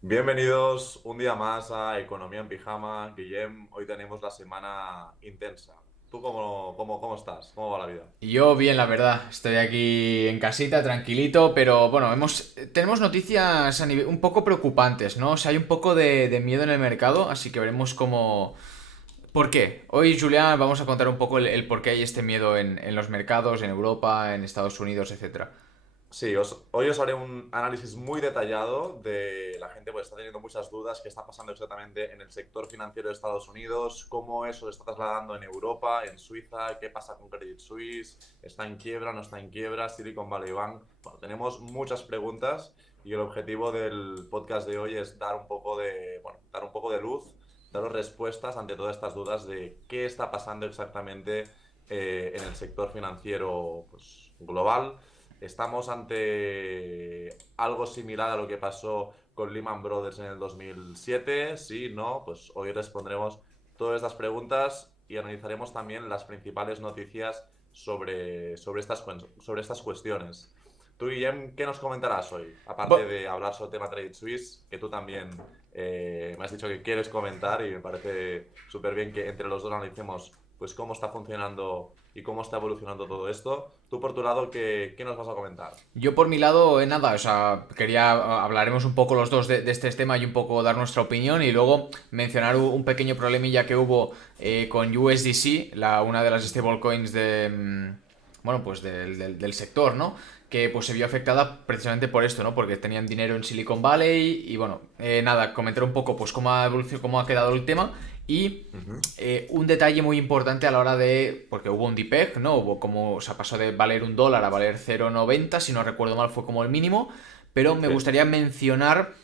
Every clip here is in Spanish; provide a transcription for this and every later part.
Bienvenidos un día más a Economía en Pijama. Guillem, hoy tenemos la semana intensa. ¿Tú cómo estás? ¿Cómo va la vida? Y yo bien, la verdad. Estoy aquí en casita, tranquilito, pero bueno, tenemos noticias un poco preocupantes, ¿no? O sea, hay un poco de miedo en el mercado, así que veremos cómo. ¿Por qué? Hoy, Julián, vamos a contar un poco el por qué hay este miedo en los mercados, en Europa, en Estados Unidos, etcétera. Sí, hoy os haré un análisis muy detallado de la gente, pues está teniendo muchas dudas qué está pasando exactamente en el sector financiero de Estados Unidos, cómo eso se está trasladando en Europa, en Suiza, qué pasa con Credit Suisse, está en quiebra, no está en quiebra, Silicon Valley Bank. Bueno, tenemos muchas preguntas y el objetivo del podcast de hoy es dar un poco dar un poco de luz, daros respuestas ante todas estas dudas de qué está pasando exactamente en el sector financiero, pues, global. Estamos ante algo similar a lo que pasó con Lehman Brothers en el 2007. Sí, no, pues hoy respondremos todas estas preguntas y analizaremos también las principales noticias sobre estas cuestiones. Tú, Guillem, ¿qué nos comentarás hoy? Aparte Bu- de hablar sobre el tema Credit Suisse, que tú también me has dicho que quieres comentar y me parece súper bien que entre los dos analicemos pues cómo está funcionando y cómo está evolucionando todo esto. Tú, por tu lado, ¿qué nos vas a comentar? Yo por mi lado, nada, o sea, hablaremos un poco los dos de este tema y un poco dar nuestra opinión y luego mencionar un pequeño problemilla que hubo con USDC, una de las stablecoins bueno, pues del sector, ¿no? Que pues se vio afectada precisamente por esto, ¿no? Porque tenían dinero en Silicon Valley y bueno, nada, comentar un poco pues cómo ha evolucionado, cómo ha quedado el tema y Ujú. un detalle muy importante a la hora de. Porque hubo un DPEG, ¿no? Hubo como. O sea, pasó de valer $1 a valer 0,90, si no recuerdo mal, fue como el mínimo. Pero me Sí, gustaría mencionar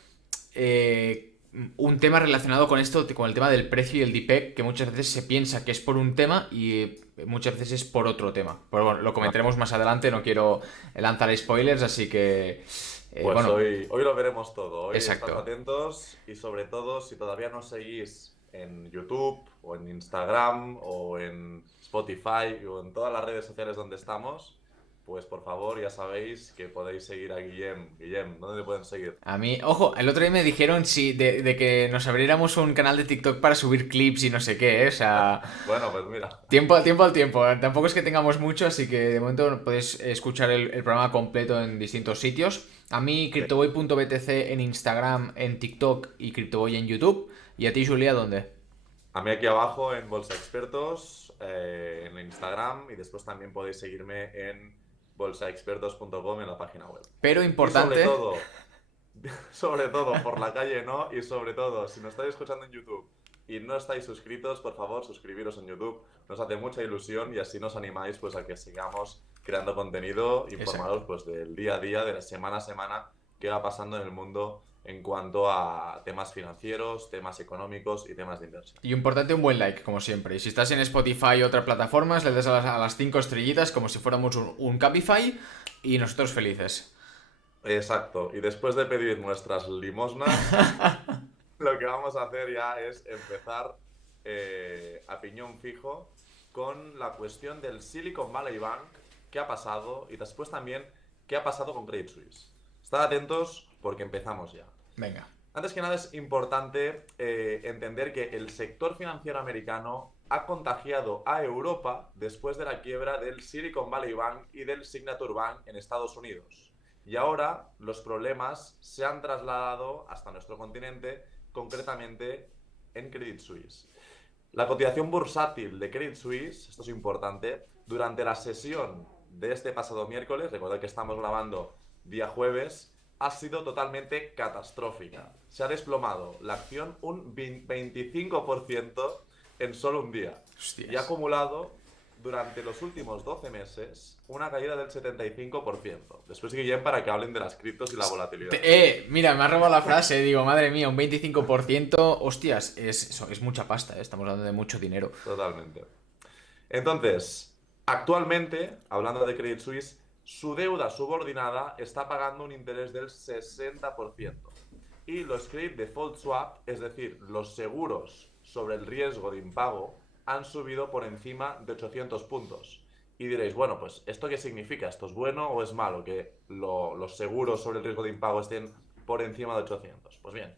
un tema relacionado con esto, con el tema del precio y el DPEG, que muchas veces se piensa que es por un tema y muchas veces es por otro tema. Pero bueno, lo vale. comentaremos más adelante, no quiero lanzar spoilers, así que. Pues Bueno, hoy lo veremos todo. Hoy estad exacto. atentos y sobre todo, si todavía no seguís en YouTube o en Instagram o en Spotify o en todas las redes sociales donde estamos, pues por favor ya sabéis que podéis seguir a Guillem. Guillem, ¿dónde te pueden seguir? A mí, ojo, el otro día me dijeron de que nos abriéramos un canal de TikTok para subir clips y no sé qué, ¿eh? O sea, Bueno, pues mira. tiempo al tiempo al tiempo. Tampoco es que tengamos mucho, así que de momento podéis escuchar el programa completo en distintos sitios. A mí, Sí. CryptoBoy.btc en Instagram, en TikTok y CryptoBoy en YouTube. ¿Y a ti, Julia, dónde? A mí aquí abajo en Bolsa Expertos, en Instagram y después también podéis seguirme en bolsaexpertos.com en la página web. Pero Y sobre importante. todo, sobre todo por la calle no, y sobre todo si nos estáis escuchando en YouTube y no estáis suscritos, por favor suscribiros en YouTube, nos hace mucha ilusión y así nos animáis pues a que sigamos creando contenido, Exacto. informaros pues del día a día, de la semana a semana, qué va pasando en el mundo en cuanto a temas financieros, temas económicos y temas de inversión. Y importante, un buen like, como siempre. Y si estás en Spotify o otras plataformas, le das a las 5 estrellitas como si fuéramos un Cabify y nosotros felices. Exacto, y después de pedir nuestras limosnas, lo que vamos a hacer ya es empezar a piñón fijo con la cuestión del Silicon Valley Bank, qué ha pasado y después también qué ha pasado con Credit Suisse. Estad atentos porque empezamos ya. Venga. Antes que nada es importante entender que el sector financiero americano ha contagiado a Europa después de la quiebra del Silicon Valley Bank y del Signature Bank en Estados Unidos. Y ahora los problemas se han trasladado hasta nuestro continente, concretamente en Credit Suisse. La cotización bursátil de Credit Suisse, esto es importante, durante la sesión de este pasado miércoles, recordad que estamos grabando día jueves, ha sido totalmente catastrófica. Se ha desplomado la acción un 25% en solo un día y ha Hostias. acumulado durante los últimos 12 meses una caída del 75%. Después Guillem para que hablen de las criptos y la volatilidad. Mira, me ha robado la frase, digo, madre mía, un 25%, hostias, es mucha pasta, estamos hablando de mucho dinero. Totalmente. Entonces, actualmente, hablando de Credit Suisse, su deuda subordinada está pagando un interés del 60%. Y los Credit Default Swap, es decir, los seguros sobre el riesgo de impago, han subido por encima de 800 puntos. Y diréis, bueno, pues ¿esto qué significa? ¿Esto es bueno o es malo? Que los seguros sobre el riesgo de impago estén por encima de 800. Pues bien,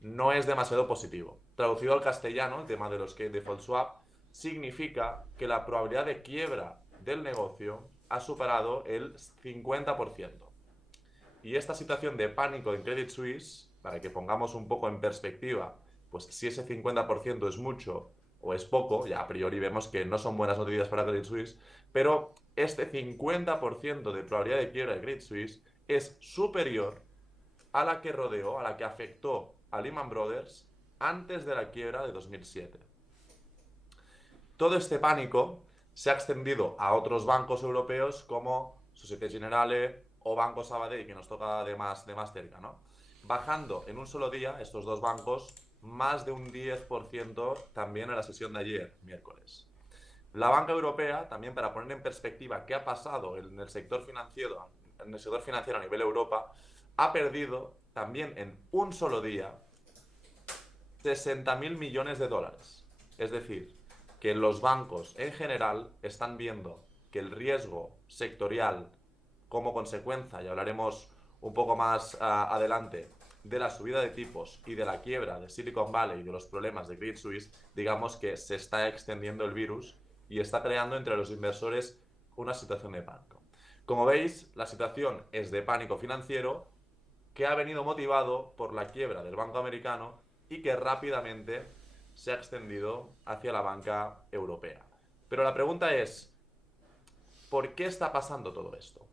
no es demasiado positivo. Traducido al castellano, el tema de los que default swap significa que la probabilidad de quiebra del negocio ha superado el 50%. Y esta situación de pánico en Credit Suisse, para que pongamos un poco en perspectiva, pues si ese 50% es mucho o es poco, ya a priori vemos que no son buenas noticias para Credit Suisse, pero este 50% de probabilidad de quiebra de Credit Suisse es superior a la que rodeó, a la que afectó a Lehman Brothers antes de la quiebra de 2007. Todo este pánico se ha extendido a otros bancos europeos como Societe Generale o Banco Sabadell, que nos toca de más cerca, ¿no? Bajando en un solo día estos dos bancos más de un 10% también en la sesión de ayer, miércoles. La banca europea, también para poner en perspectiva qué ha pasado en el sector financiero a nivel Europa, ha perdido también en un solo día 60.000 millones de dólares. Es decir, que los bancos en general están viendo que el riesgo sectorial como consecuencia, y hablaremos un poco más adelante, de la subida de tipos y de la quiebra de Silicon Valley y de los problemas de Credit Suisse, digamos que se está extendiendo el virus y está creando entre los inversores una situación de pánico. Como veis, la situación es de pánico financiero que ha venido motivado por la quiebra del banco americano y que rápidamente se ha extendido hacia la banca europea. Pero la pregunta es, ¿por qué está pasando todo esto?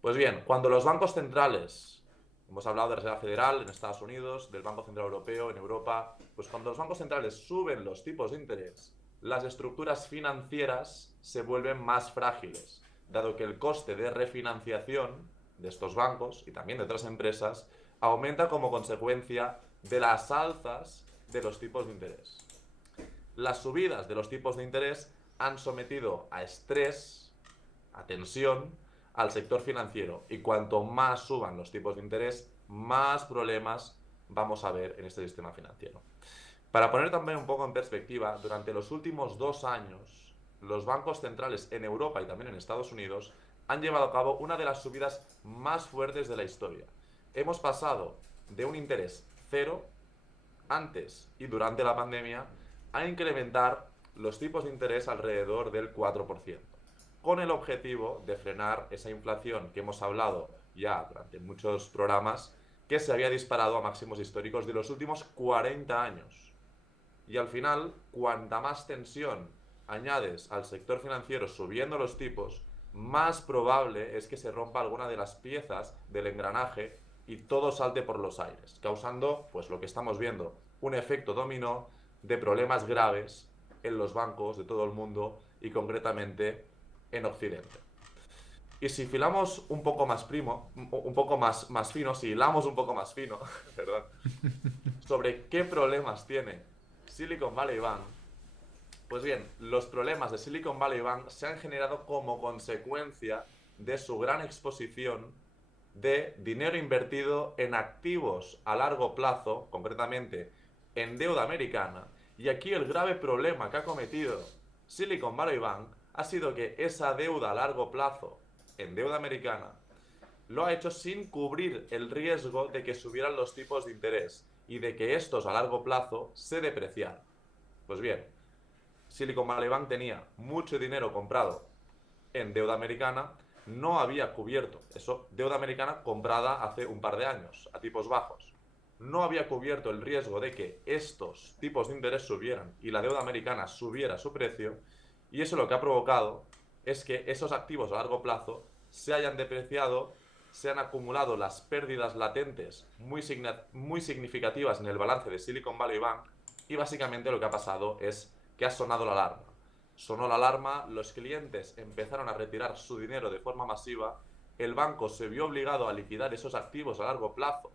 Pues bien, cuando los bancos centrales, hemos hablado de Reserva Federal en Estados Unidos, del Banco Central Europeo en Europa, pues cuando los bancos centrales suben los tipos de interés, las estructuras financieras se vuelven más frágiles, dado que el coste de refinanciación de estos bancos y también de otras empresas aumenta como consecuencia de las alzas de los tipos de interés. Las subidas de los tipos de interés han sometido a estrés, a tensión, al sector financiero. Y cuanto más suban los tipos de interés, más problemas vamos a ver en este sistema financiero. Para poner también un poco en perspectiva, durante los últimos 2 años, los bancos centrales en Europa y también en Estados Unidos han llevado a cabo una de las subidas más fuertes de la historia. Hemos pasado de un interés cero antes y durante la pandemia a incrementar los tipos de interés alrededor del 4%, con el objetivo de frenar esa inflación que hemos hablado ya durante muchos programas, que se había disparado a máximos históricos de los últimos 40 años. Y al final, cuanta más tensión añades al sector financiero subiendo los tipos, más probable es que se rompa alguna de las piezas del engranaje y todo salte por los aires, causando, pues lo que estamos viendo, un efecto dominó de problemas graves en los bancos de todo el mundo y concretamente en Occidente. Y si filamos un poco más un poco más fino, si hilamos un poco más fino, perdón, sobre qué problemas tiene Silicon Valley Bank, pues bien, los problemas de Silicon Valley Bank se han generado como consecuencia de su gran exposición de dinero invertido en activos a largo plazo, concretamente en deuda americana, y aquí el grave problema que ha cometido Silicon Valley Bank ha sido que esa deuda a largo plazo en deuda americana lo ha hecho sin cubrir el riesgo de que subieran los tipos de interés y de que estos a largo plazo se depreciaran. Pues bien, Silicon Valley Bank tenía mucho dinero comprado en deuda americana, no había cubierto eso, deuda americana comprada hace un par de años, a tipos bajos. No había cubierto el riesgo de que estos tipos de interés subieran y la deuda americana subiera su precio, y eso lo que ha provocado es que esos activos a largo plazo se hayan depreciado, se han acumulado las pérdidas latentes muy significativas en el balance de Silicon Valley Bank, y básicamente lo que ha pasado es que ha sonado la alarma. Sonó la alarma, los clientes empezaron a retirar su dinero de forma masiva, el banco se vio obligado a liquidar esos activos a largo plazo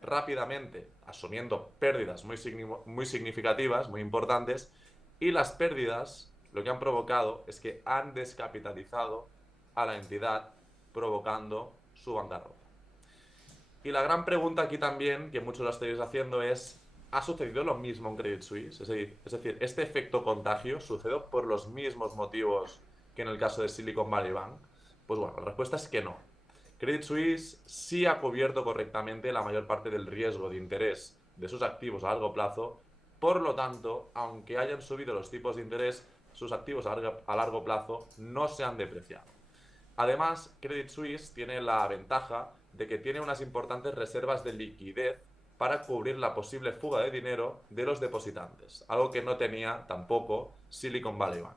rápidamente, asumiendo pérdidas muy significativas, muy importantes, y las pérdidas lo que han provocado es que han descapitalizado a la entidad, provocando su bancarrota. Y la gran pregunta aquí también, que muchos lo estáis haciendo, es: ¿ha sucedido lo mismo en Credit Suisse? Es decir, ¿este efecto contagio sucedió por los mismos motivos que en el caso de Silicon Valley Bank? Pues bueno, la respuesta es que no. Credit Suisse sí ha cubierto correctamente la mayor parte del riesgo de interés de sus activos a largo plazo. Por lo tanto, aunque hayan subido los tipos de interés, sus activos a largo plazo no se han depreciado. Además, Credit Suisse tiene la ventaja de que tiene unas importantes reservas de liquidez para cubrir la posible fuga de dinero de los depositantes, algo que no tenía tampoco Silicon Valley Bank.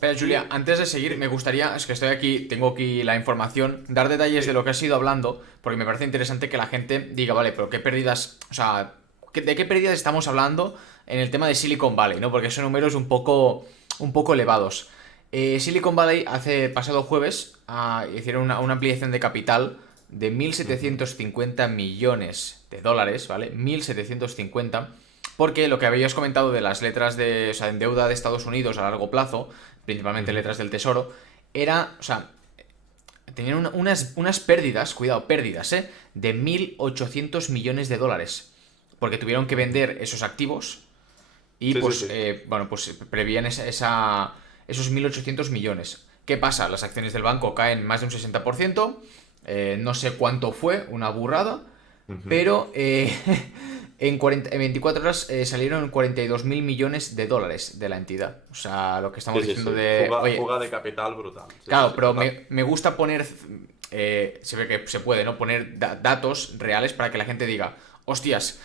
Pero Julia, Y antes de seguir, sí, me gustaría, es que estoy aquí, tengo aquí la información, dar detalles de sí, lo que has ido hablando, porque me parece interesante que la gente diga, vale, pero qué pérdidas, o sea, ¿de qué pérdidas estamos hablando en el tema de Silicon Valley, ¿no? Porque son números un poco elevados. Silicon Valley hace pasado jueves hicieron una ampliación de capital de mil ujú, setecientos cincuenta millones de dólares, ¿vale? 1.750. Porque lo que habías comentado de las letras de, o sea, en deuda de Estados Unidos a largo plazo, principalmente ujú. letras del Tesoro, era, o sea, tenían unas pérdidas, cuidado, pérdidas, de 1.800 millones de dólares. Porque tuvieron que Ujú. vender esos activos y Sí, sí, pues, sí. bueno, pues prevían esos 1.800 millones. ¿Qué pasa? Las acciones del banco caen más de un 60%, no sé cuánto fue, una burrada, Ujú. pero en 24 horas salieron 42.000 millones de dólares de la entidad. O sea, lo que Sí, estamos sí, diciendo sí. de, oye, Fuga de capital brutal. Sí, sí, claro, sí, pero total. me gusta poner, se ve que se puede, ¿no? Poner datos reales para que la gente diga, hostias,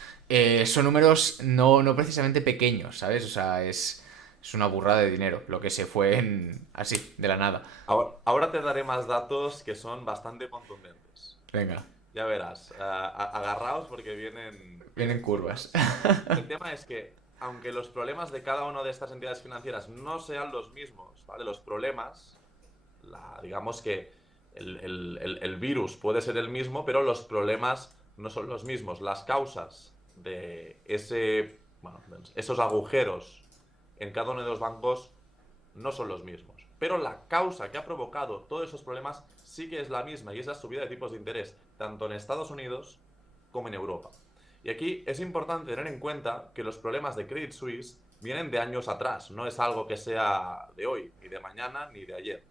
son números no precisamente pequeños, ¿sabes? O sea, es una burrada de dinero lo que se fue así, de la nada. Ahora te daré más datos que son bastante contundentes. Venga, Ya verás. Agarraos porque vienen vienen curvas. curvas. El tema es que, aunque los problemas de cada una de estas entidades financieras no sean los mismos, ¿vale? Los problemas, digamos que el virus puede ser el mismo, pero los problemas no son los mismos. Las causas de bueno, esos agujeros en cada uno de los bancos no son los mismos. Pero la causa que ha provocado todos esos problemas sí que es la misma y es la subida de tipos de interés, tanto en Estados Unidos como en Europa. Y aquí es importante tener en cuenta que los problemas de Credit Suisse vienen de años atrás, no es algo que sea de hoy, ni de mañana, ni de ayer.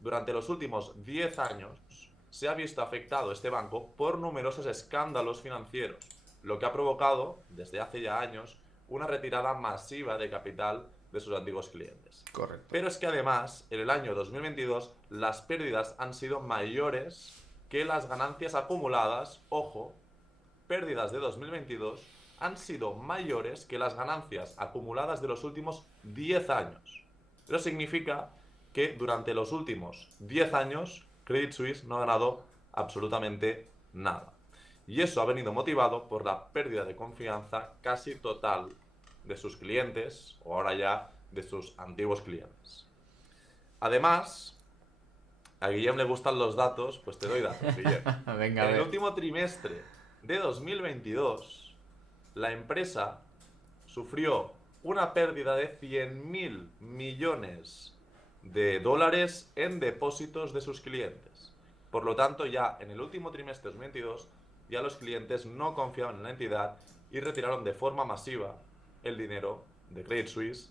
Durante los últimos 10 años se ha visto afectado este banco por numerosos escándalos financieros, lo que ha provocado, desde hace ya años, una retirada masiva de capital de sus antiguos clientes. Correcto. Pero es que además, en el año 2022, las pérdidas han sido mayores que las ganancias acumuladas. Ojo, pérdidas de 2022 han sido mayores que las ganancias acumuladas de los últimos 10 años. Eso significa que durante los últimos 10 años Credit Suisse no ha ganado absolutamente nada. Y eso ha venido motivado por la pérdida de confianza casi total de sus clientes, o ahora ya de sus antiguos clientes. Además, a Guillem le gustan los datos, pues te doy datos, Guillem. Venga, a En el ver. último trimestre de 2022, la empresa sufrió una pérdida de 100.000 millones de dólares en depósitos de sus clientes. Por lo tanto, ya en el último trimestre de 2022, ya los clientes no confiaban en la entidad y retiraron de forma masiva el dinero de Credit Suisse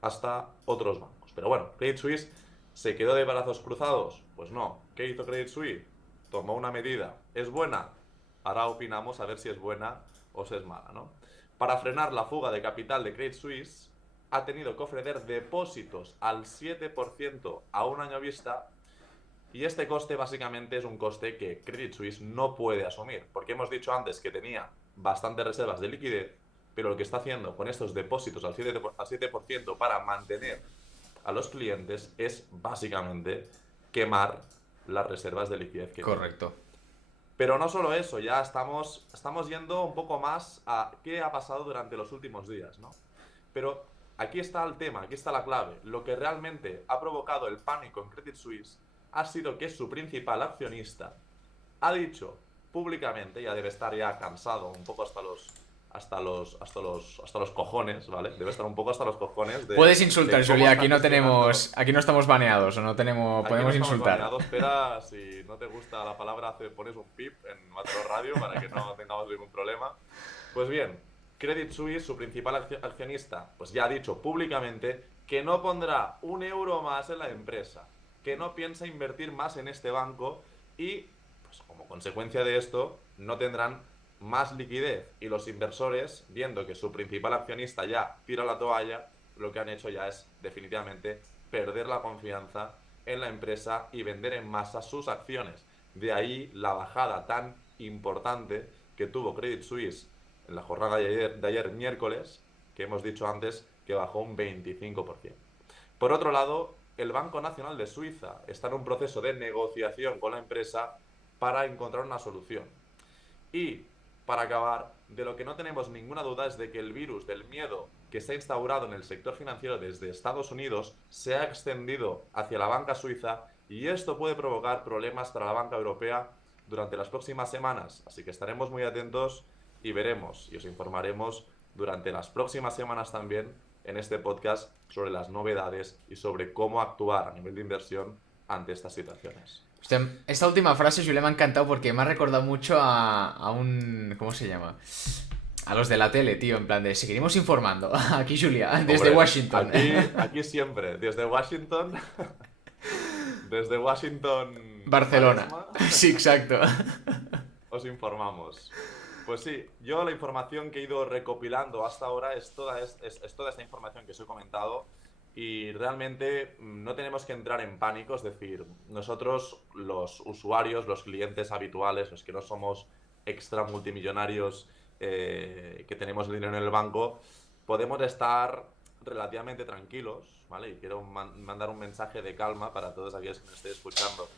hasta otros bancos. Pero bueno, Credit Suisse se quedó de brazos cruzados. Pues no. ¿Qué hizo Credit Suisse? Tomó una medida. ¿Es buena? Ahora opinamos a ver si es buena o si es mala, ¿no? Para frenar la fuga de capital de Credit Suisse, ha tenido que ofrecer depósitos al 7% a un año vista, y este coste básicamente es un coste que Credit Suisse no puede asumir, porque hemos dicho antes que tenía bastantes reservas de liquidez, pero lo que está haciendo con estos depósitos al 7% para mantener a los clientes es básicamente quemar las reservas de liquidez que tiene. Correcto. Pero no solo eso, ya estamos yendo un poco más a qué ha pasado durante los últimos días, ¿no? Pero aquí está el tema, aquí está la clave. Lo que realmente ha provocado el pánico en Credit Suisse ha sido que su principal accionista ha dicho públicamente, ya debe estar ya cansado, un poco hasta los cojones, ¿vale? Debe estar un poco hasta los cojones Puedes de insultar, cómo Julia, está gestionando. aquí no estamos baneados, o no tenemos, Aquí no podemos estamos insultar. baneados, espera, si no te gusta la palabra, pones un pip en nuestro radio para que no tengamos ningún problema. Pues bien, Credit Suisse, su principal accionista, pues ya ha dicho públicamente que no pondrá un euro más en la empresa, que no piensa invertir más en este banco y Pues como consecuencia de esto, no tendrán más liquidez y los inversores, viendo que su principal accionista ya tira la toalla, lo que han hecho ya es definitivamente perder la confianza en la empresa y vender en masa sus acciones. De ahí la bajada tan importante que tuvo Credit Suisse en la jornada de ayer miércoles, que hemos dicho antes que bajó un 25%. Por otro lado, el Banco Nacional de Suiza está en un proceso de negociación con la empresa para encontrar una solución. Y, para acabar, de lo que no tenemos ninguna duda es de que el virus del miedo que se ha instaurado en el sector financiero desde Estados Unidos se ha extendido hacia la banca suiza y esto puede provocar problemas para la banca europea durante las próximas semanas. Así que estaremos muy atentos y veremos y os informaremos durante las próximas semanas también en este podcast sobre las novedades y sobre cómo actuar a nivel de inversión ante estas situaciones. Hostia, esta última frase, Julia, me ha encantado porque me ha recordado mucho a un... ¿Cómo se llama? A los de la tele, tío, en plan de seguiremos informando. Aquí, Julia, desde Hombre, Washington. aquí siempre, desde Washington, desde Washington, Barcelona. Maresma, Sí, exacto. os informamos. Pues sí, yo la información que he ido recopilando hasta ahora es toda esta información que os he comentado y realmente no tenemos que entrar en pánico, es decir, nosotros los usuarios, los clientes habituales, los que no somos extra multimillonarios que tenemos el dinero en el banco, podemos estar relativamente tranquilos, ¿vale? Y quiero mandar un mensaje de calma para todos aquellos que me estéis escuchando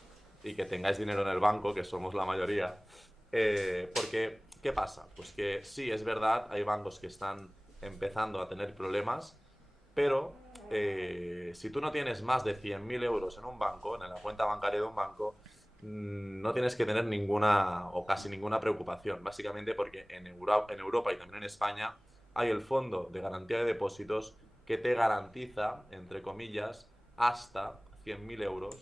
y que tengáis dinero en el banco, que somos la mayoría. Porque, ¿qué pasa? Pues que sí, es verdad, hay bancos que están empezando a tener problemas, pero si tú no tienes más de 100.000 euros en un banco, en la cuenta bancaria de un banco, no tienes que tener ninguna o casi ninguna preocupación, básicamente porque en Europa y también en España hay el Fondo de Garantía de Depósitos que te garantiza, entre comillas, hasta 100.000 euros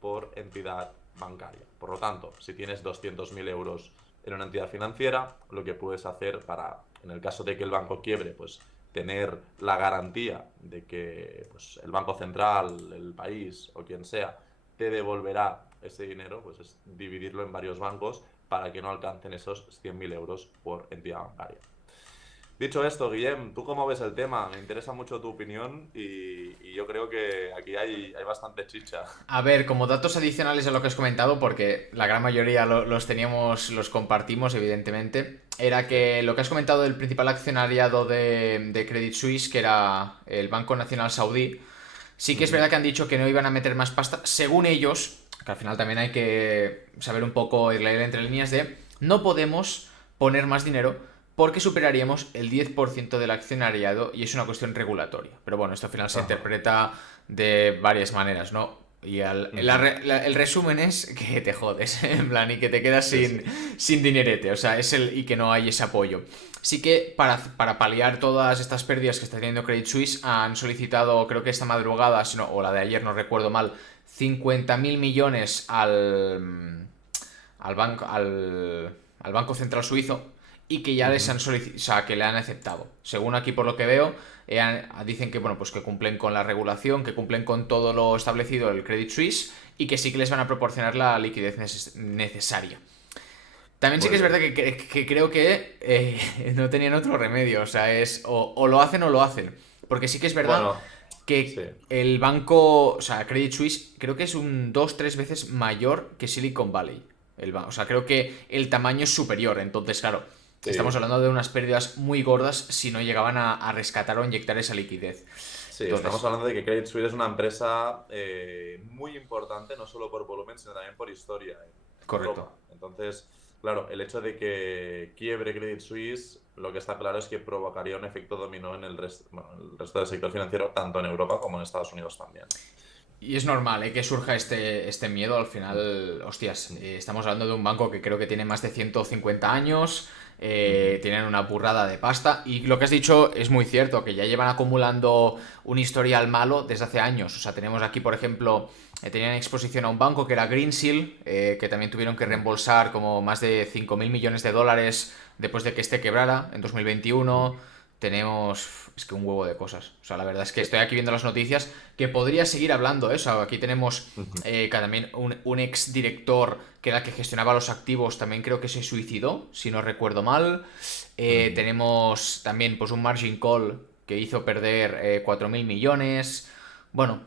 por entidad bancaria. Por lo tanto, si tienes 200.000 euros en una entidad financiera, lo que puedes hacer para, en el caso de que el banco quiebre, pues tener la garantía de que pues, el Banco Central, el país o quien sea, te devolverá ese dinero, pues es dividirlo en varios bancos para que no alcancen esos 100.000 euros por entidad bancaria. Dicho esto, Guillem, ¿tú cómo ves el tema? Me interesa mucho tu opinión y yo creo que aquí hay bastante chicha. A ver, como datos adicionales a lo que has comentado, porque la gran mayoría los teníamos, los compartimos, evidentemente, era que lo que has comentado del principal accionariado de Credit Suisse, que era el Banco Nacional Saudí, sí que es verdad que han dicho que no iban a meter más pasta, según ellos, que al final también hay que saber un poco y leer entre líneas de, no podemos poner más dinero porque superaríamos el 10% del accionariado y es una cuestión regulatoria. Pero bueno, esto al final se interpreta de varias maneras, ¿no? Y el resumen es que te jodes, en plan, y que te quedas sin dinerete, o sea, y que no hay ese apoyo. Sí que para paliar todas estas pérdidas que está teniendo Credit Suisse han solicitado, creo que esta madrugada, o la de ayer, no recuerdo mal, 50.000 millones al Banco Central Suizo y que ya les han solicitado, o sea, que le han aceptado. Según aquí por lo que veo, dicen que bueno, pues que cumplen con la regulación, que cumplen con todo lo establecido el Credit Suisse y que sí que les van a proporcionar la liquidez necesaria. También sí que es verdad que creo que no tenían otro remedio, o sea, es o lo hacen o lo hacen. Porque sí que es verdad que el banco, o sea, Credit Suisse creo que es un 2-3 veces mayor que Silicon Valley. O sea, creo que el tamaño es superior, entonces claro, estamos hablando de unas pérdidas muy gordas si no llegaban a rescatar o inyectar esa liquidez. Sí, estamos hablando de que Credit Suisse es una empresa muy importante, no solo por volumen, sino también por historia en Europa. Entonces, claro, el hecho de que quiebre Credit Suisse, lo que está claro es que provocaría un efecto dominó en el resto del sector financiero, tanto en Europa como en Estados Unidos también. Y es normal, que surja este miedo. Al final, hostias, estamos hablando de un banco que creo que tiene más de 150 años, tienen una burrada de pasta y lo que has dicho es muy cierto, que ya llevan acumulando un historial malo desde hace años. O sea, tenemos aquí, por ejemplo, tenían exposición a un banco que era Greensill, que también tuvieron que reembolsar como más de 5.000 millones de dólares después de que este quebrara en 2021. tenemos es que un huevo de cosas. O sea, la verdad es que estoy aquí viendo las noticias que podría seguir hablando, ¿eh? O sea, aquí tenemos que también un ex director que era el que gestionaba los activos, también creo que se suicidó, si no recuerdo mal. Tenemos también pues un margin call que hizo perder 4.000 millones. Bueno,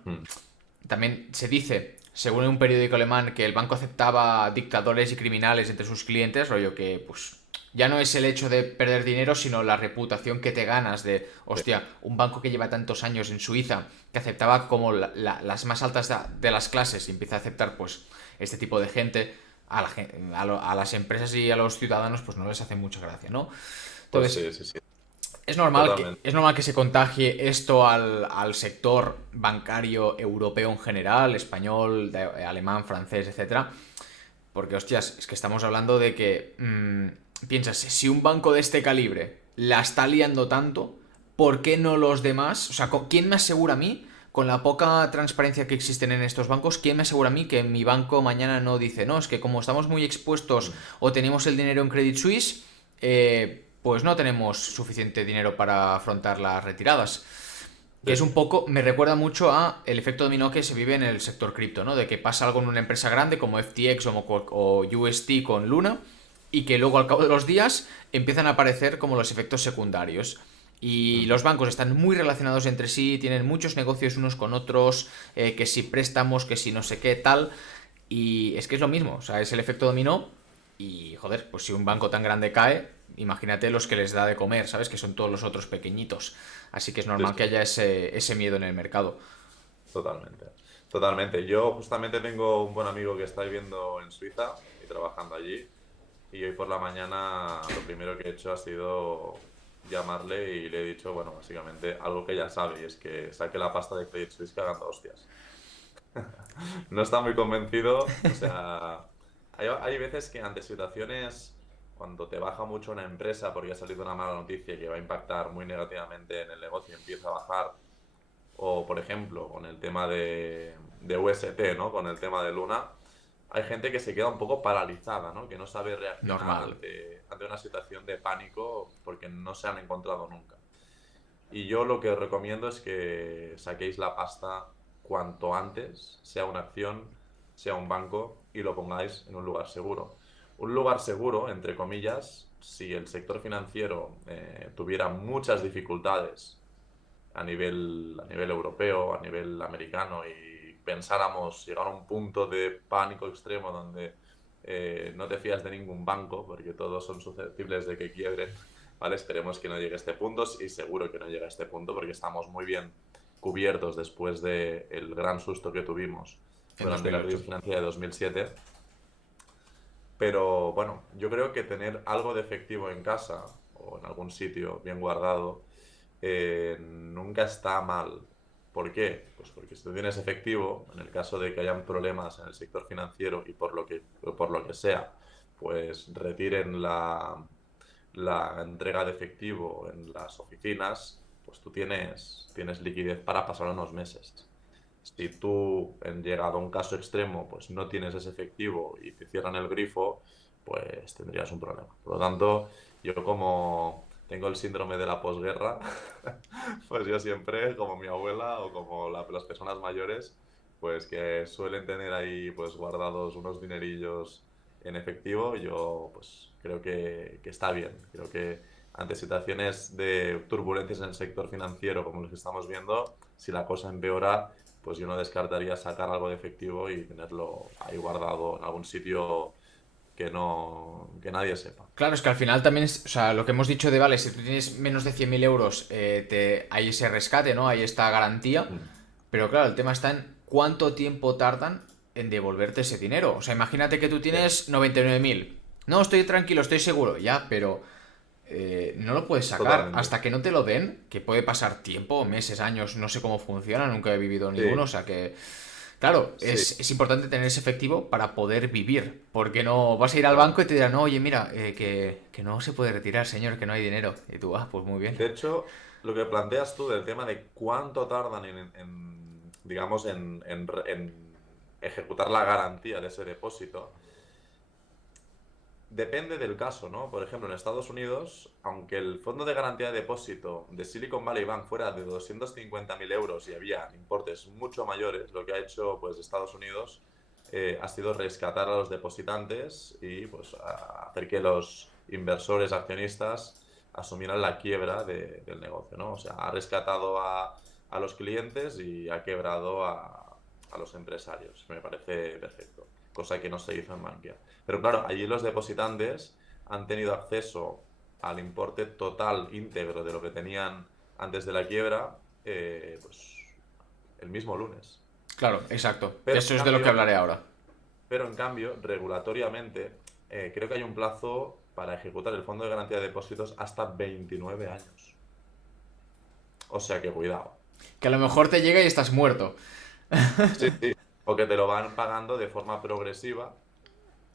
también se dice, según un periódico alemán, que el banco aceptaba dictadores y criminales entre sus clientes, rollo que, pues, ya no es el hecho de perder dinero, sino la reputación que te ganas de, Sí, hostia, un banco que lleva tantos años en Suiza, que aceptaba como las más altas de las clases y empieza a aceptar, pues, este tipo de gente, a las empresas y a los ciudadanos, pues no les hace mucha gracia, ¿no? pues Entonces, sí, sí, sí, es totalmente. normal que se contagie esto al sector bancario europeo en general, español, alemán, francés, etcétera. Porque, hostias, es que estamos hablando de que, piensas, si un banco de este calibre la está liando tanto, ¿por qué no los demás? O sea, ¿quién me asegura a mí, con la poca transparencia que existen en estos bancos, quién me asegura a mí que mi banco mañana no dice, no, es que como estamos muy expuestos o tenemos el dinero en Credit Suisse, pues no tenemos suficiente dinero para afrontar las retiradas? Que es Sí, un poco, me recuerda mucho a el efecto dominó que se vive en el sector cripto, ¿no? De que pasa algo en una empresa grande como FTX o UST con Luna y que luego al cabo de los días empiezan a aparecer como los efectos secundarios. Y los bancos están muy relacionados entre sí, tienen muchos negocios unos con otros, que si préstamos, que si no sé qué, tal. Y es que es lo mismo, o sea, es el efecto dominó. Y joder, pues si un banco tan grande cae, imagínate los que les da de comer, ¿sabes? Que son todos los otros pequeñitos. Así que es sí, normal que sí, haya ese miedo en el mercado. totalmente. Totalmente. Yo justamente tengo un buen amigo que está viviendo en Suiza y trabajando allí. Y hoy por la mañana lo primero que he hecho ha sido llamarle y le he dicho, bueno, básicamente algo que ya sabe, y es que saque la pasta de Credit Suisse cagando hostias. No está muy convencido, o sea, hay veces que ante situaciones, cuando te baja mucho una empresa porque ha salido una mala noticia que va a impactar muy negativamente en el negocio y empieza a bajar, o por ejemplo, con el tema de UST, ¿no? Con el tema de Luna, hay gente que se queda un poco paralizada, ¿no? Que no sabe reaccionar Normal. ante una situación de pánico porque no se han encontrado nunca. Y yo lo que os recomiendo es que saquéis la pasta cuanto antes, sea una acción, sea un banco, y lo pongáis en un lugar seguro. Un lugar seguro, entre comillas, si el sector financiero tuviera muchas dificultades a nivel europeo, a nivel americano, y pensáramos llegar a un punto de pánico extremo donde no te fías de ningún banco porque todos son susceptibles de que quiebren, ¿vale? Esperemos que no llegue a este punto y seguro que no llega a este punto porque estamos muy bien cubiertos después del gran susto que tuvimos En durante la 2008. crisis financiera de 2007. Pero bueno, yo creo que tener algo de efectivo en casa o en algún sitio bien guardado nunca está mal. ¿Por qué? Pues porque si tú tienes efectivo, en el caso de que hayan problemas en el sector financiero y por lo que sea, pues retiren la entrega de efectivo en las oficinas, pues tú tienes liquidez para pasar unos meses. Si tú, en llegado a un caso extremo, pues no tienes ese efectivo y te cierran el grifo, pues tendrías un problema. Por lo tanto, yo como tengo el síndrome de la posguerra, pues yo siempre, como mi abuela o como las personas mayores, pues que suelen tener ahí pues guardados unos dinerillos en efectivo, yo pues creo que está bien. Creo que ante situaciones de turbulencias en el sector financiero como los que estamos viendo, si la cosa empeora, pues yo no descartaría sacar algo de efectivo y tenerlo ahí guardado en algún sitio que nadie sepa. Claro, es que al final también es, o sea, lo que hemos dicho de, vale, si tú tienes menos de 100.000 euros, hay ese rescate, ¿no? Hay esta garantía. Mm. Pero claro, el tema está en cuánto tiempo tardan en devolverte ese dinero. O sea, imagínate que tú Sí, tienes 99.000. No, estoy tranquilo, estoy seguro. Ya, pero no lo puedes sacar totalmente. hasta que no te lo den, que puede pasar tiempo, meses, años, no sé cómo funciona, nunca he vivido ninguno. O Sí, sea que, claro, sí, es importante tener ese efectivo para poder vivir. Porque no vas a ir al banco claro. y te dirán, oye, mira, que no se puede retirar, señor, que no hay dinero. Y tú, pues muy bien. De hecho, lo que planteas tú del tema de cuánto tardan digamos, en ejecutar la garantía de ese depósito, depende del caso, ¿no? Por ejemplo, en Estados Unidos, aunque el fondo de garantía de depósito de Silicon Valley Bank fuera de 250.000 euros y había importes mucho mayores, lo que ha hecho pues Estados Unidos ha sido rescatar a los depositantes y pues hacer que los inversores accionistas asumieran la quiebra del negocio, ¿no? O sea, ha rescatado a los clientes y ha quebrado a los empresarios. Me parece perfecto, cosa que no se hizo en Bankia. Pero claro, allí los depositantes han tenido acceso al importe total íntegro de lo que tenían antes de la quiebra, pues el mismo lunes. Claro, exacto. Pero en Eso es de lo que cambio, hablaré ahora. pero en cambio, regulatoriamente, creo que hay un plazo para ejecutar el fondo de garantía de depósitos hasta 29 años. O sea que cuidado. Que a lo mejor te llega y estás muerto. Sí, sí. O que te lo van pagando de forma progresiva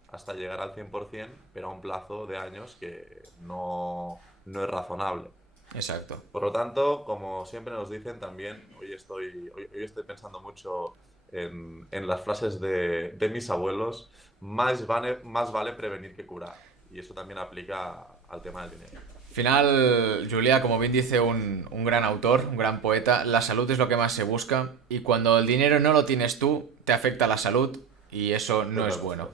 hasta llegar al 100%, pero a un plazo de años que no es razonable. Exacto. Por lo tanto, como siempre nos dicen también, hoy estoy pensando mucho en las frases de mis abuelos, más vale prevenir que curar. Y eso también aplica al tema del dinero. Final, Julia, como bien dice un gran autor, un gran poeta, la salud es lo que más se busca y cuando el dinero no lo tienes tú, te afecta la salud y eso no es bueno.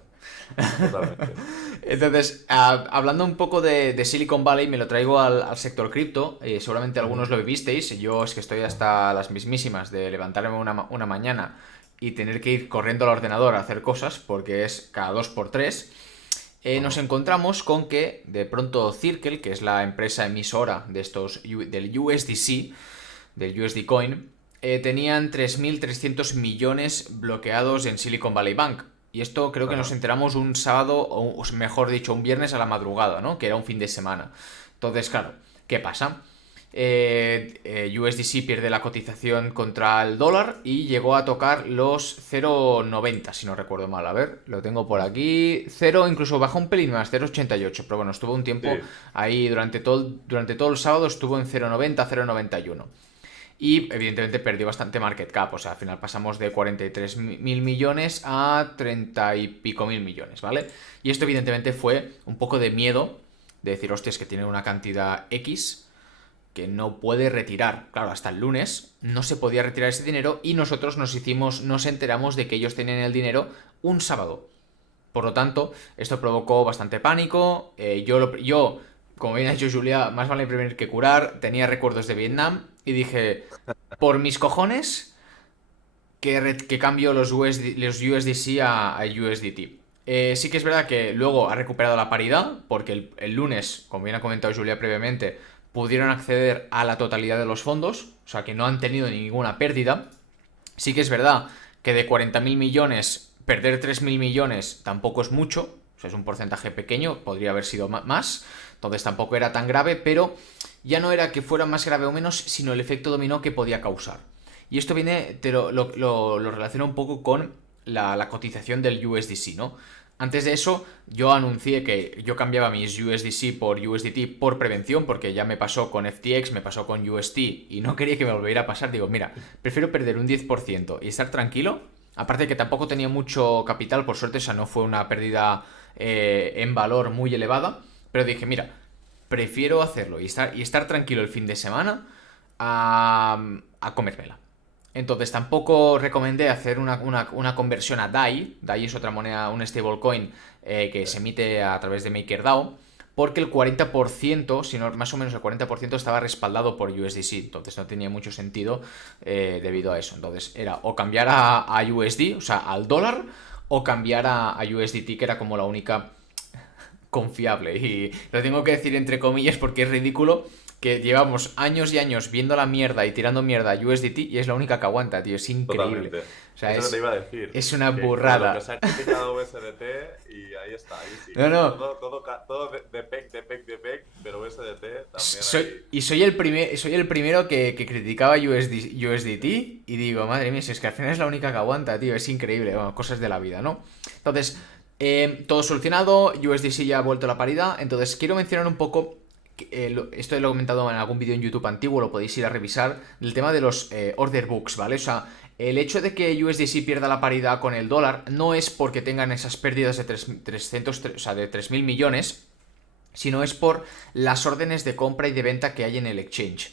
Totalmente, totalmente. Entonces, hablando un poco de Silicon Valley, me lo traigo al sector cripto. Seguramente algunos Ujú. lo visteis. Yo es que estoy hasta las mismísimas de levantarme una mañana y tener que ir corriendo al ordenador a hacer cosas porque es cada dos por tres. Nos Ajá. encontramos con que de pronto Circle, que es la empresa emisora de del USDC, del USD Coin, tenían 3.300 millones bloqueados en Silicon Valley Bank. Y esto creo que nos Ajá. enteramos un sábado, o mejor dicho, un viernes a la madrugada, ¿no? Que era un fin de semana. Entonces, claro, ¿qué pasa? USDC pierde la cotización contra el dólar y llegó a tocar los 0,90, si no recuerdo mal. A ver, lo tengo por Mm. aquí. 0, incluso bajó un pelín más, 0,88. Pero bueno, estuvo un tiempo Sí, ahí durante todo el sábado, estuvo en 0,90, 0,91. Y evidentemente perdió bastante market cap, o sea, al final pasamos de 43.000 millones a 30 y pico mil millones, ¿vale? Y esto evidentemente fue un poco de miedo, de decir, hostia, es que tiene una cantidad X que no puede retirar. Claro, hasta el lunes no se podía retirar ese dinero y nosotros nos enteramos de que ellos tenían el dinero un sábado. Por lo tanto, esto provocó bastante pánico. Yo, como bien ha dicho Julia, más vale prevenir que curar. Tenía recuerdos de Vietnam y dije, por mis cojones, que cambio los USDC a USDT. Sí que es verdad que luego ha recuperado la paridad, porque el lunes, como bien ha comentado Julia previamente, pudieron acceder a la totalidad de los fondos, o sea que no han tenido ninguna pérdida. Sí que es verdad que de 40.000 millones, perder 3.000 millones tampoco es mucho, o sea, es un porcentaje pequeño, podría haber sido más, entonces tampoco era tan grave, pero ya no era que fuera más grave o menos, sino el efecto dominó que podía causar. Y esto viene, lo relaciona un poco con la cotización del USDC, ¿no? Antes de eso, yo anuncié que yo cambiaba mis USDC por USDT por prevención, porque ya me pasó con FTX, me pasó con UST y no quería que me volviera a pasar. Digo, mira, prefiero perder un 10% y estar tranquilo. Aparte que tampoco tenía mucho capital, por suerte, o sea, no fue una pérdida en valor muy elevada. Pero dije, mira, prefiero hacerlo y estar tranquilo el fin de semana a comérmela. Entonces tampoco recomendé hacer una conversión a DAI. DAI es otra moneda, un stablecoin que sí. se emite a través de MakerDAO. Porque el 40%, si no más o menos el 40% estaba respaldado por USDC. Entonces no tenía mucho sentido debido a eso. Entonces era o cambiar a USD, o sea, al dólar, o cambiar a USDT, que era como la única confiable. Y lo tengo que decir entre comillas porque es ridículo que llevamos años y años viendo la mierda y tirando mierda a USDT y es la única que aguanta, tío. Es increíble. Totalmente. O sea, Eso que te iba a decir. es una Que con lo que burrada. se ha criticado USDT y ahí está, ahí No, sigue. no. Todo de PEC, pero USDT también Soy, ahí. y soy el primero que criticaba USDT y digo, madre mía, si es que al final es la única que aguanta, tío. Es increíble. Bueno, cosas de la vida, ¿no? Entonces, todo solucionado. USDC ya ha vuelto a la paridad. Entonces, quiero mencionar un poco esto lo he comentado en algún vídeo en YouTube antiguo, lo podéis ir a revisar, del tema de los order books, ¿vale? O sea, El hecho de que USDC pierda la paridad con el dólar no es porque tengan esas pérdidas de 300, o sea, de 3.000 millones, sino es por las órdenes de compra y de venta que hay en el exchange.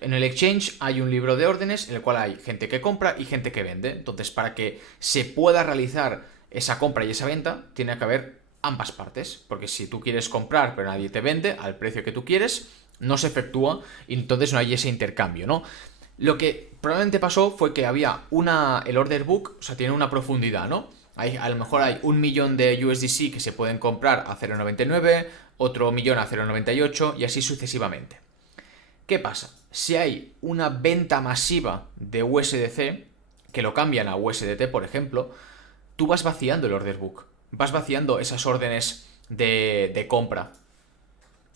En el exchange hay un libro de órdenes en el cual hay gente que compra y gente que vende. Entonces, para que se pueda realizar esa compra y esa venta, tiene que haber ambas partes. Porque si tú quieres comprar pero nadie te vende al precio que tú quieres, no se efectúa y entonces no hay ese intercambio, ¿no? Lo que probablemente pasó fue que había el order book, o sea, tiene una profundidad, ¿no? A lo mejor hay 1 millón de USDC que se pueden comprar a 0,99, otro millón a 0,98 y así sucesivamente. ¿Qué pasa? Si hay una venta masiva de USDC, que lo cambian a USDT, por ejemplo, tú vas vaciando el order book, vas vaciando esas órdenes de compra.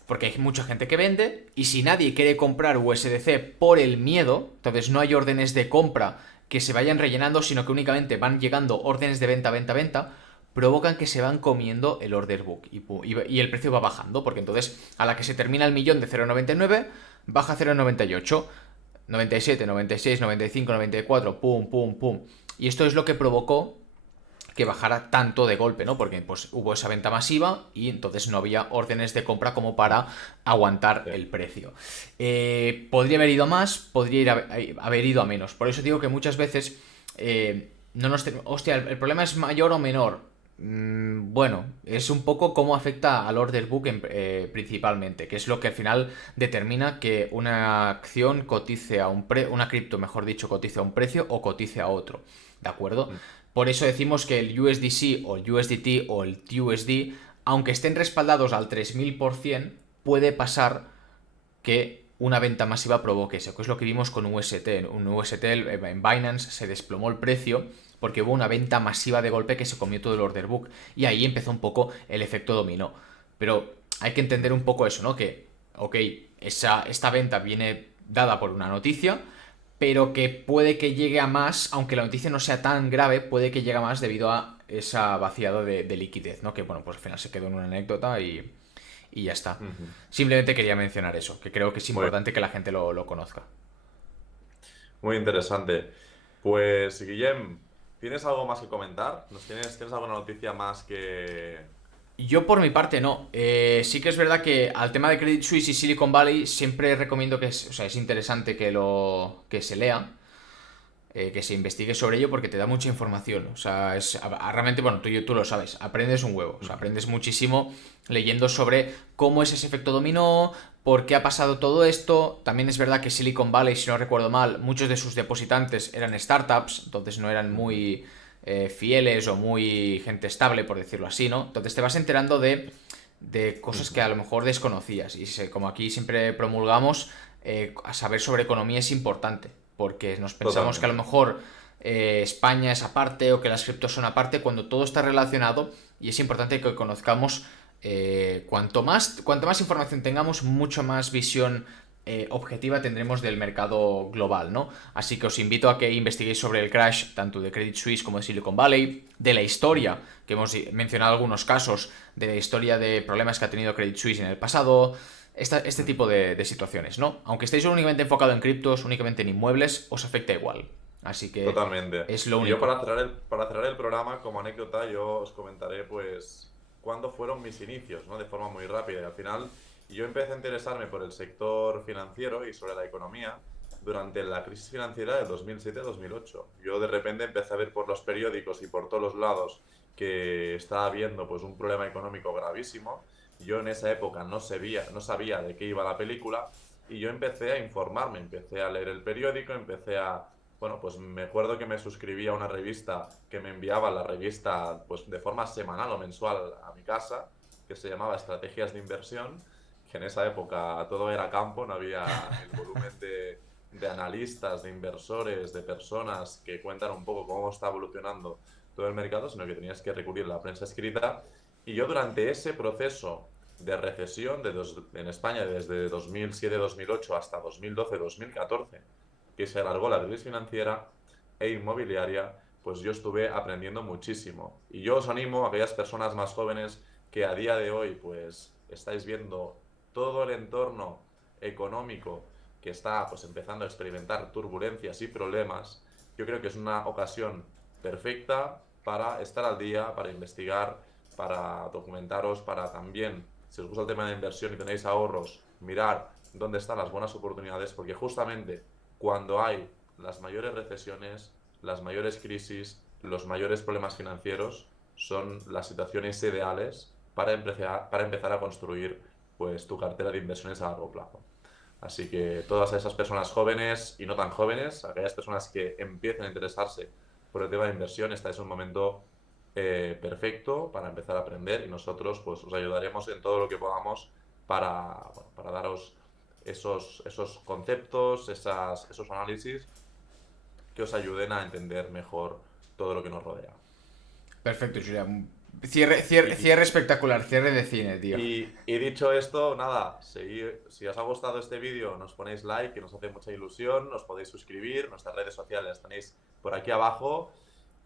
Porque hay mucha gente que vende y si nadie quiere comprar USDC por el miedo, entonces no hay órdenes de compra que se vayan rellenando, sino que únicamente van llegando órdenes de venta, venta, venta, provocan que se van comiendo el order book y el precio va bajando, porque entonces a la que se termina el millón de 0,99, baja a 0,98, 97, 96, 95, 94, pum, pum, pum. Y esto es lo que provocó que bajara tanto de golpe, ¿no? Porque pues hubo esa venta masiva y entonces no había órdenes de compra como para aguantar Sí. el precio. Podría haber ido a más, haber ido a menos. Por eso digo que muchas veces no nos... Hostia, el problema es mayor o menor. Bueno, es un poco cómo afecta al order book principalmente, que es lo que al final determina que una acción cotice a una cripto, mejor dicho, cotice a un precio o cotice a otro. ¿De acuerdo? Mm. Por eso decimos que el USDC o el USDT o el TUSD, aunque estén respaldados al 3000%, puede pasar que una venta masiva provoque eso, que es lo que vimos con UST. Un UST en Binance se desplomó el precio porque hubo una venta masiva de golpe que se comió todo el order book. Y ahí empezó un poco el efecto dominó. Pero hay que entender un poco eso, ¿no? Que, ok, esta venta viene dada por una noticia, pero que puede que llegue a más, aunque la noticia no sea tan grave, puede que llegue a más debido a esa vaciado de liquidez, ¿no? Que bueno, pues al final se quedó en una anécdota y ya está. Ujú. Simplemente quería mencionar eso, que creo que es Muy, importante que la gente lo conozca. muy interesante. Pues, Guillem, ¿tienes algo más que comentar? ¿Tienes alguna noticia más que... Yo por mi parte no. Sí que es verdad que al tema de Credit Suisse y Silicon Valley siempre recomiendo o sea, es interesante que se lea. Que se investigue sobre ello porque te da mucha información. O sea, realmente, bueno, tú lo sabes, aprendes un huevo. O sea, Ujú. aprendes muchísimo leyendo sobre cómo es ese efecto dominó, por qué ha pasado todo esto. También es verdad que Silicon Valley, si no recuerdo mal, muchos de sus depositantes eran startups, entonces no eran Ujú. muy fieles o muy gente estable, por decirlo así, ¿no? Entonces te vas enterando de cosas que Ujú. a lo mejor desconocías. Y como aquí siempre promulgamos, a saber sobre economía es importante, porque nos pensamos que a lo Totalmente. mejor España es aparte o que las criptos son aparte cuando todo está relacionado y es importante que conozcamos cuanto más información tengamos, mucho más visión objetiva tendremos del mercado global, ¿no? Así que os invito a que investiguéis sobre el crash tanto de Credit Suisse como de Silicon Valley, de la historia, que hemos mencionado algunos casos, de la historia de problemas que ha tenido Credit Suisse en el pasado, este tipo Ujú. de situaciones, ¿no? Aunque estéis únicamente enfocado en criptos, únicamente en inmuebles, os afecta igual. Así que Totalmente. es lo Y yo único. para cerrar el programa, como anécdota, yo os comentaré pues cuándo fueron mis inicios, ¿no? De forma muy rápida. Y al final yo empecé a interesarme por el sector financiero y sobre la economía durante la crisis financiera de 2007-2008. Yo de repente empecé a ver por los periódicos y por todos los lados que estaba habiendo pues un problema económico gravísimo. Yo en esa época no sabía de qué iba la película y yo empecé a informarme, empecé a leer el periódico, empecé a bueno, pues me acuerdo que me suscribí a una revista que me enviaba la revista pues de forma semanal o mensual a mi casa, que se llamaba Estrategias de Inversión, que en esa época todo era campo, no había el volumen de analistas, de inversores, de personas que cuentan un poco cómo está evolucionando todo el mercado, sino que tenías que recurrir a la prensa escrita. Y yo durante ese proceso de recesión en España desde 2007-2008 hasta 2012-2014, que se alargó la crisis financiera e inmobiliaria, pues yo estuve aprendiendo muchísimo. Y yo os animo a aquellas personas más jóvenes que a día de hoy pues estáis viendo todo el entorno económico que está pues empezando a experimentar turbulencias y problemas, yo creo que es una ocasión perfecta para estar al día, para investigar, para documentaros, para también, si os gusta el tema de inversión y tenéis ahorros, mirar dónde están las buenas oportunidades, porque justamente cuando hay las mayores recesiones, las mayores crisis, los mayores problemas financieros, son las situaciones ideales para empezar a construir pues, tu cartera de inversiones a largo plazo. Así que todas esas personas jóvenes y no tan jóvenes, aquellas personas que empiecen a interesarse por el tema de inversión, este es un momento perfecto para empezar a aprender y nosotros pues os ayudaremos en todo lo que podamos para daros esos conceptos, esos análisis que os ayuden a entender mejor todo lo que nos rodea. Perfecto, Julián. Cierre espectacular, cierre de cine, tío. Y dicho esto, nada, si os ha gustado este vídeo, nos ponéis like, que nos hace mucha ilusión, os podéis suscribir, nuestras redes sociales tenéis por aquí abajo.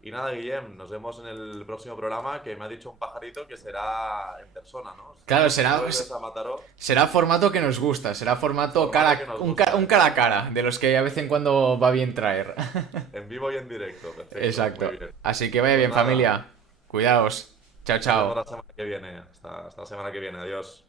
Y nada, Guillem, nos vemos en el próximo programa, que me ha dicho un pajarito que será en persona, ¿no? Claro, Si vuelves a Mataró, será formato que nos gusta, será formato formato que nos gusta, un cara a cara, de los que a vez en cuando va bien traer. en vivo y en directo, perfecto, muy Exacto. bien. Así que vaya Pues bien, nada, familia. Cuidaos. Chao, nos vemos chao. la semana que viene, hasta la semana que viene, adiós.